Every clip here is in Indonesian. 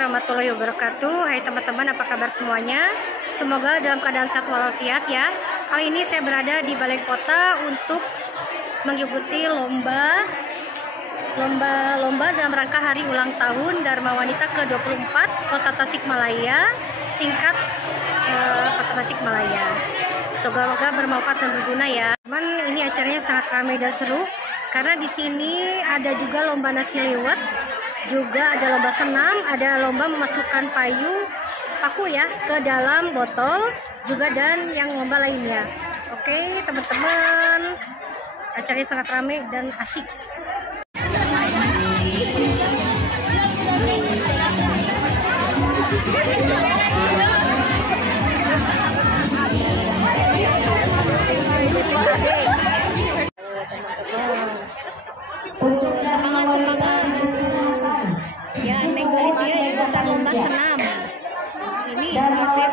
warahmatullahi wabarakatuh. Hai teman-teman, apa kabar semuanya? Semoga dalam keadaan sehat walafiat ya. Kali ini saya berada di Balai Kota untuk mengikuti lomba dalam rangka hari ulang tahun Dharma Wanita ke-24 Kota Tasikmalaya, tingkat Kota Tasikmalaya. Semoga bermanfaat dan berguna ya. Teman, ini acaranya sangat ramai dan seru karena di sini ada juga lomba nasi liwet, juga ada lomba senam, ada lomba memasukkan payung paku ya ke dalam botol juga, dan yang lomba lainnya. Oke teman-teman, acaranya sangat ramai dan asik. Ya, Nenggolis ya, ikutan lomba senam. Ini Asep.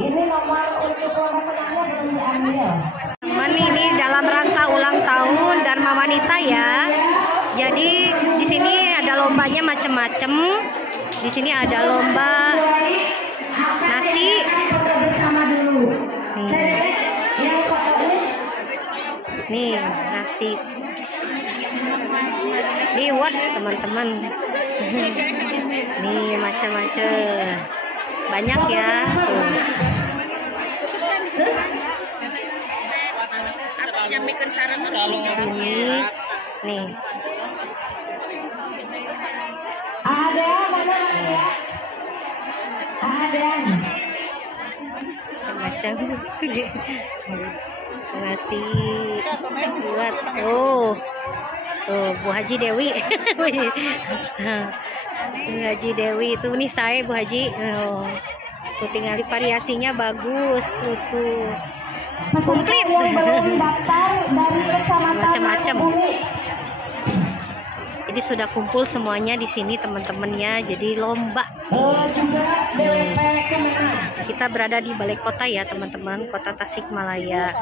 Ini nomor untuk lomba senamnya belum diambil. Teman, ini dalam rangka ulang tahun Dharma Wanita ya. Jadi di sini ada lombanya macam-macam. Di sini ada lomba nasi. Nih nasi liwet teman-teman. Nih macam-macam, banyak ya. Ini nih Ada mana ya? Ada. macam-macam. Nasi buat tuh Bu Haji Dewi. Bu Haji Dewi itu nih saya Bu Haji. Tuh tinggal variasinya bagus, terus tuh komplit. Macam-macam. Jadi sudah kumpul semuanya di sini teman-teman ya. Jadi lomba. Kita berada di Balai Kota ya teman-teman, Kota Tasikmalaya.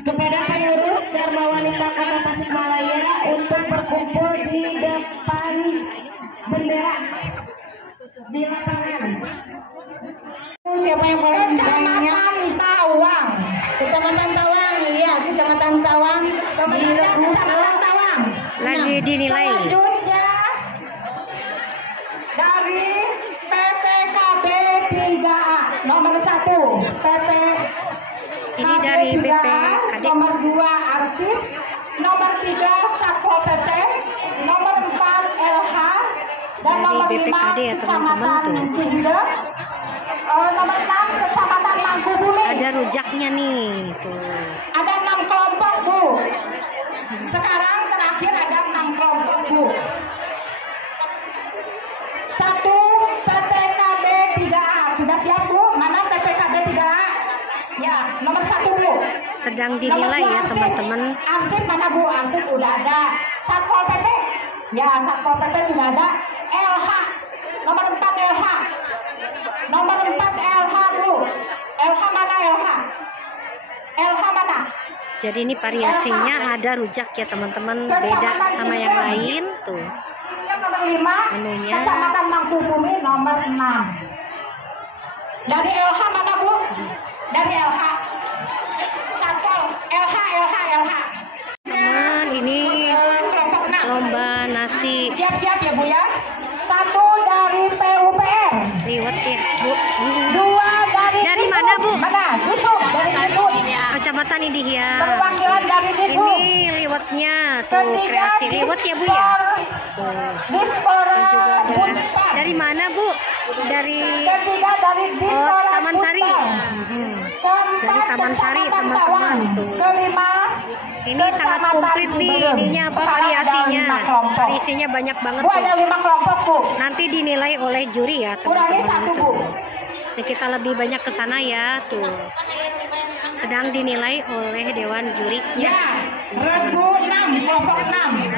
Kepada pengurus Dharma Wanita Kota Tasikmalaya untuk berkumpul di depan bendera di lapangan. Siapa yang boleh? Kecamatan Tawang. Kecamatan Tawang, iya, Kecamatan Tawang. Kecamatan Tawang. Lagi dinilai. Selanjutnya dari PPKB 3A nomor 1 PP. Ini dari BPKD. Nomor 2 Arsip, nomor 3 Satpol PP, nomor 4 LH, dan Dari nomor 5 BPKD ya teman-teman tuh. Kecamatan Cijedeu, nomor 6 Kecamatan Mangkubumi. Ada rujaknya nih tuh. Ada 6 kelompok Bu. Sekarang terakhir ada 6 kelompok Bu. 1 PPKB 3A sudah siap Bu? Mana PPKB 3A? Ya, nomor 1 Bu. Sedang dinilai ya teman-teman. Arsip mana Bu? Arsip udah ada. Satpol PP? Ya, Satpol PP sudah ada. LH, nomor 4 LH. Nomor 4 LH Bu. LH mana LH? LH mana? Jadi ini variasinya ada rujak ya teman-teman, beda sama yang lain tuh. Nomor 5 menunya. Kecamatan Mangkubumi nomor 6. Dari LH mana Bu? Dari LH. Satpol LH. Teman, ini Kelompok 6. lomba nasi Siap-siap ya Bu ya. 1 dari PUPR. liwet ya Bu. 2 dari Dari Disub. mana, Bu? Mana? Disub, dari Disub. Kecamatan ini ya. Perwakilan dari Disub. Ini liwetnya tuh, kreasi liwet ya Bu ya. Tuh. Dispora Juga ada. Buntar. Dari mana Bu? Dari Ketiga dari Dispora Taman Sari. Buntar. Keempat Dari Taman Sari Kecamatan teman-teman Tawang. tuh. Kelima Ini sangat komplit nih ininya apa variasinya. Variasinya banyak banget Bu, ada tuh. 5 kelompok Bu. Nanti dinilai oleh juri ya Kurangi teman-teman 1 tuh. Bu. Jadi kita lebih banyak ke sana ya tuh. Sedang dinilai oleh dewan jurinya. Ya, regu 6, kelompok 6.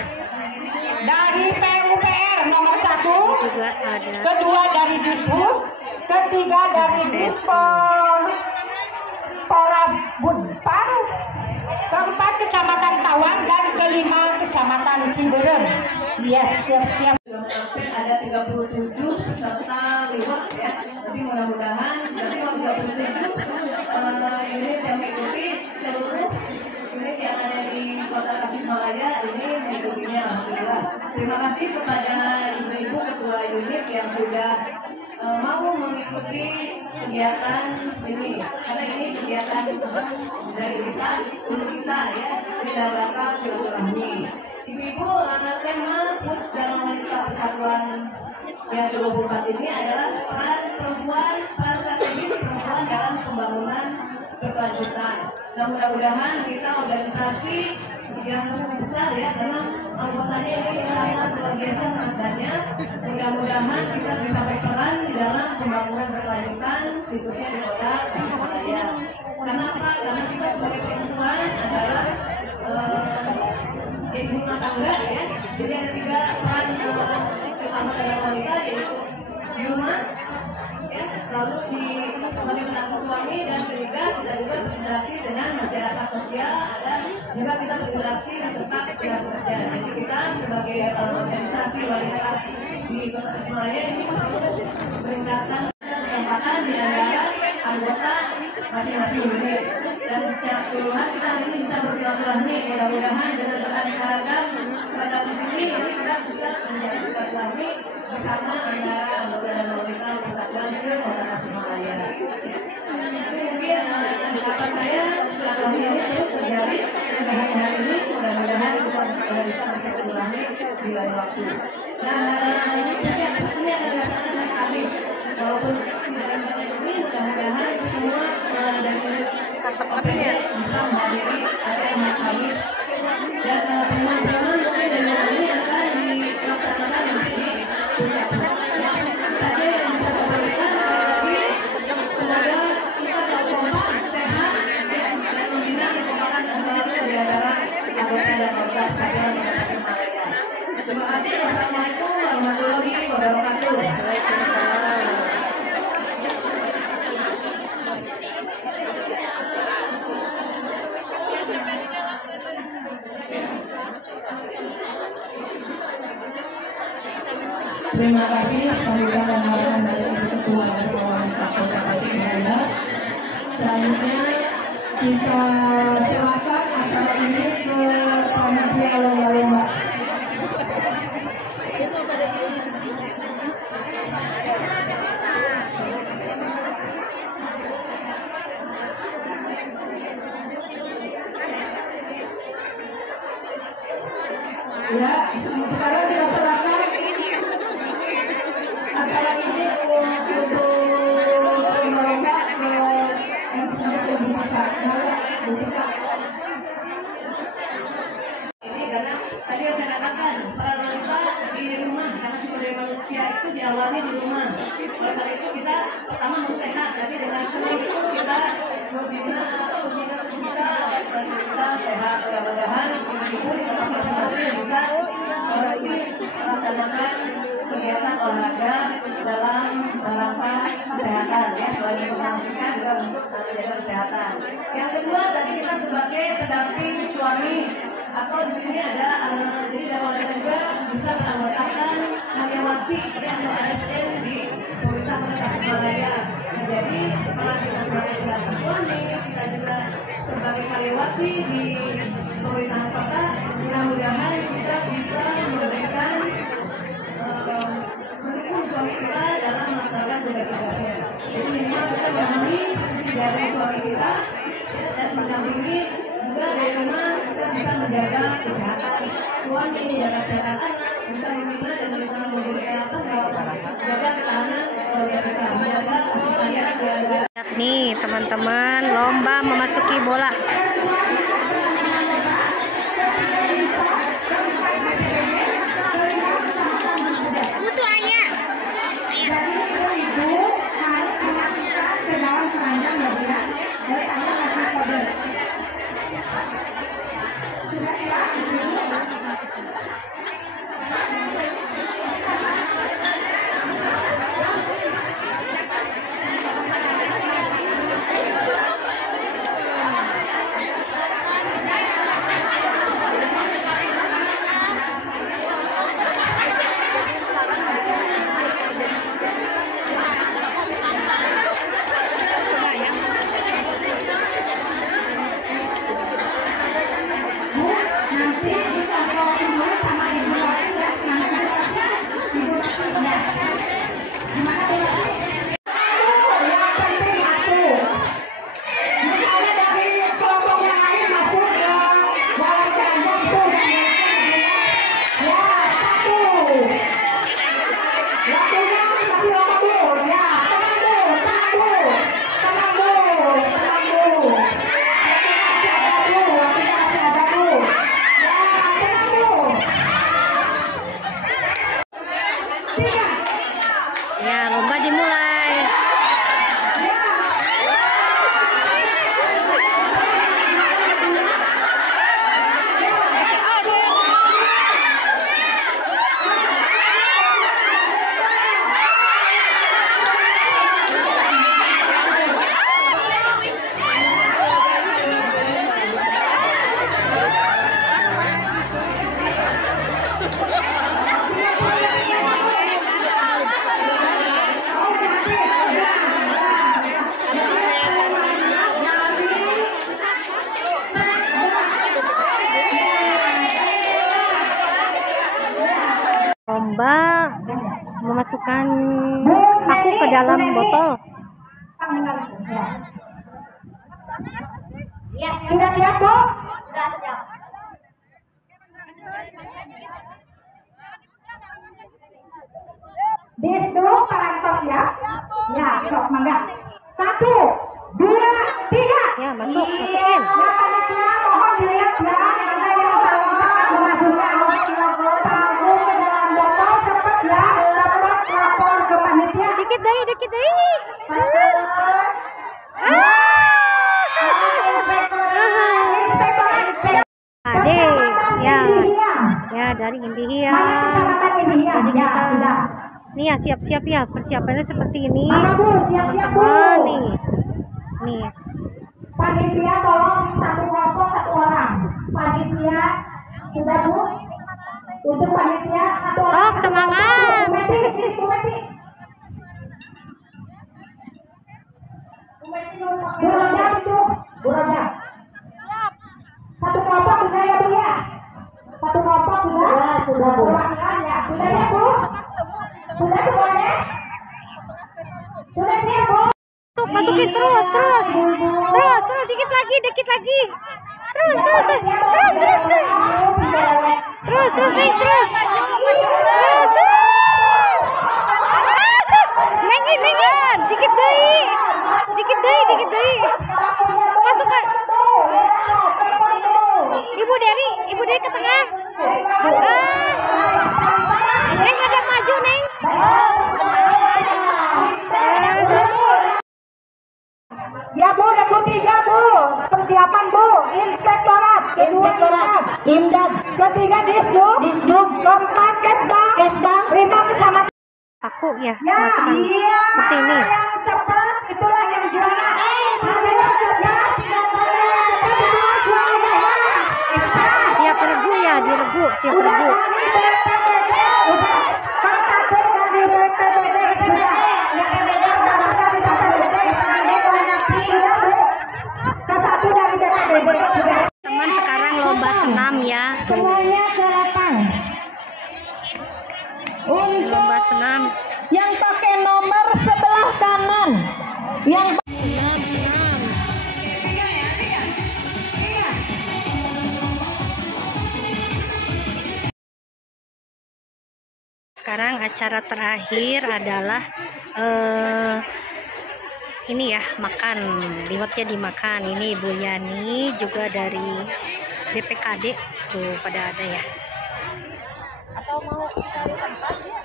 Dari PUPR nomor 1. Juga ada. Kedua dari Dishub, ketiga dari Dispor Buntar, keempat Kecamatan Tawang, dan kelima Kecamatan Ciberem. Yes, siap-siap. Ada 37 peserta lewat ya. Tapi mudah-mudahan dari 37 unit yang mengikuti seluruh unit yang ada di Kota Tasikmalaya ini mengikutinya, alhamdulillah. Terima kasih kepada ibu-ibu ketua unit yang sudah mau mengikuti kegiatan ini, karena ini kegiatan dari kita untuk kita ya, dalam rangka silaturahmi. Ibu-ibu, tema HUT Dharma Wanita Persatuan yang ke-24 ini adalah peran strategis perempuan dalam pembangunan berkelanjutan. Nah, mudah-mudahan kita organisasi yang besar ya, karena anggotanya ini sangat luar biasa, sangat banyak. Mudah-mudahan kita bisa berperan dalam pembangunan berkelanjutan, khususnya di Kota Tasikmalaya. Kenapa? Karena kita sebagai perempuan adalah ibu rumah tangga ya. Jadi ada 3 peran utama dari wanita, yaitu di rumah, ya, lalu sebagai menantu suami, dan ketiga kita juga berinteraksi dengan masyarakat sosial, dan juga kita berinteraksi dan tempat sedang bekerja. Jadi kita sebagai organisasi wanita di Kota Tasikmalaya ini meningkatkan kesempatan di antara anggota masing-masing unit, dan secara keseluruhan kita hari ini bisa bersilaturahmi. Mudah-mudahan dengan beraneka ragam seragam di sini kita bisa menjadi silaturahmi bersama antara anggota dan wanita Persatuan se-Kota Tasikmalaya. Mungkin harapan saya silaturahmi ini terus terjadi pada hari ini. Mudah-mudahan kita bisa bersilaturahmi di lain waktu. Nah, ini akan dilaksanakan hari Kamis. Walaupun tidak ini, mudah-mudahan semua dari OPD bisa menghadiri acara hari Kamis. Dan teman-teman mungkin dari ini akan dilaksanakan nanti di puncak. Saja yang bisa saya sampaikan lagi, semoga kita selalu kompak, sehat, dan membina kekompakan yang selalu di antara anggota dan anggota Persatuan Kota Tasikmalaya. Terima kasih. Wassalamualaikum warahmatullahi wabarakatuh. Terima kasih sambutan dan arahan dari Ibu Ketua Dharma Wanita Kota Tasikmalaya. Selanjutnya kita silakan acara ini ke panitia lomba-lomba. Ya, sekarang kita serahkan acara ini untuk mereka ke MC Butika. Ini karena tadi yang saya katakan, peran wanita di rumah, karena sebagai manusia itu diawali di rumah. Oleh karena itu kita pertama harus sehat, tapi dengan senang itu kita membina kita sehat. Mudah-mudahan ibu di tempat masing-masing bisa melaksanakan kegiatan olahraga dalam rangka kesehatan ya, selain informasikan juga untuk menjaga kesehatan. Yang kedua, tadi kita sebagai pendamping suami, atau di sini ada jadi dari wanita juga bisa menganggotakan karyawati atau ASN di pemerintah Kota Tasikmalaya. Nah, jadi kalau kita sebagai pendamping suami, kita juga sebagai karyawati di pemerintahan kota, mudah-mudahan kita bisa memberikan mendukung suami kita dalam melaksanakan tugas-tugasnya. Jadi minimal kita memahami visi dari suami kita dan mendampingi juga dari rumah kita bisa menjaga kesehatan suami, menjaga kesehatan anak, bisa membina dan menjaga ketahanan keluarga kita, menjaga kasih sayang keluarga. Nih teman-teman, lomba memasuki bola. lomba memasukkan paku ke dalam botol. Ya, sudah siap, Bu? Sudah siap. Bis dulu parantos ya. Ya, sok mangga. 1, 2, 3. Ya, masukin. Panitia mohon dilihat ya, ada yang paling cepat memasukkan paku ke dalam botol, cepat ya, cepat lapor ke panitia. Dikit deh. Ade, ya dari Indihia. Jadi kita nih ya siap-siap ya, persiapannya seperti ini. Teman-teman nih. Panitia tolong satu kelompok 1 orang. Panitia sudah, Bu? Untuk panitia 1 orang. Sok semangat. Bu Roja itu, Bu Roja. Satu kelompok sudah ya, Bu ya? Satu kelompok sudah? Sudah, Bu. Ya, sudah ya, Bu? Sudah semuanya? Sudah siap, Bu? Masukin terus, dikit lagi. Terus. Nengin, dikit deh. Masukkan. Ibu Deri ke tengah. Neng agak maju, Neng. Ya, Bu, ada Bu 3, Bu. Persiapan, Bu. Inspektorat. Imdad. Ketiga Disduk. Keempat Kesbang. 5 kecamatan. Paku ya, Ya, masukkan iya. seperti ini. Yang cepat itulah yang juara. Ayo cepat. Tiap regu ya, diregu tiap regu. Teman sekarang lomba senam ya. Semuanya ke lapang. Lomba senam. Yang pakai nomor sebelah kanan. Yang Senam. Sekarang acara terakhir adalah ini ya, makan, liwatnya dimakan. Ini Ibu Yani juga dari BPKD tuh pada ada ya. Atau mau cari tempat ya?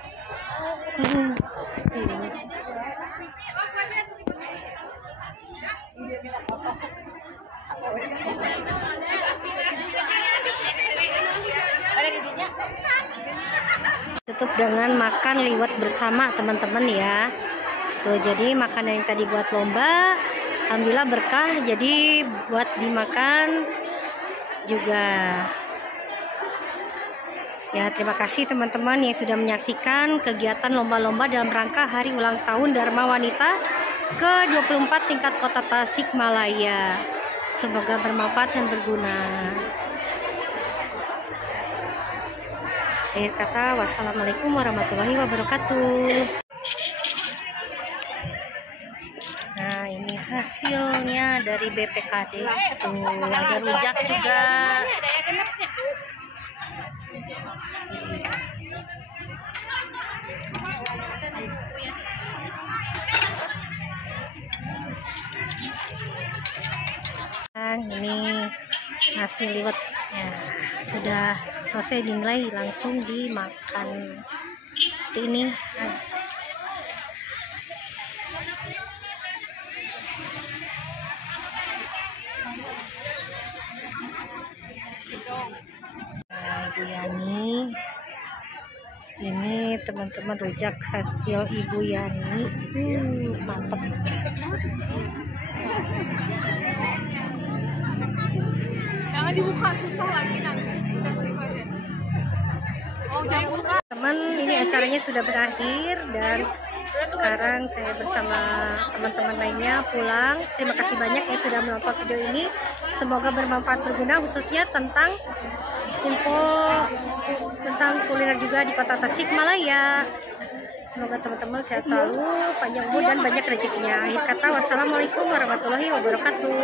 Tutup dengan makan liwet bersama teman-teman ya. Tuh, jadi makanan yang tadi buat lomba alhamdulillah berkah, jadi buat dimakan juga. Ya, terima kasih teman-teman yang sudah menyaksikan kegiatan lomba-lomba dalam rangka hari ulang tahun Dharma Wanita ke-24 tingkat Kota Tasikmalaya. Semoga bermanfaat dan berguna. Akhir kata, wassalamualaikum warahmatullahi wabarakatuh. Nah, ini hasilnya dari BPKD. Tuh, ada rujak juga. Ini hasil liwetnya sudah selesai dinilai, langsung dimakan. Ini Ibu Yani, ini teman-teman rujak hasil Ibu Yani, mantap. Jangan dibuka, susah lagi nanti. Oh, jangan buka. Teman, ini acaranya sudah berakhir dan sekarang saya bersama teman-teman lainnya pulang. Terima kasih banyak yang sudah menonton video ini. Semoga bermanfaat, berguna, khususnya tentang info tentang kuliner juga di Kota Tasikmalaya. Semoga teman-teman sehat selalu, panjang umur dan banyak rezekinya. Akhir kata, wassalamualaikum warahmatullahi wabarakatuh.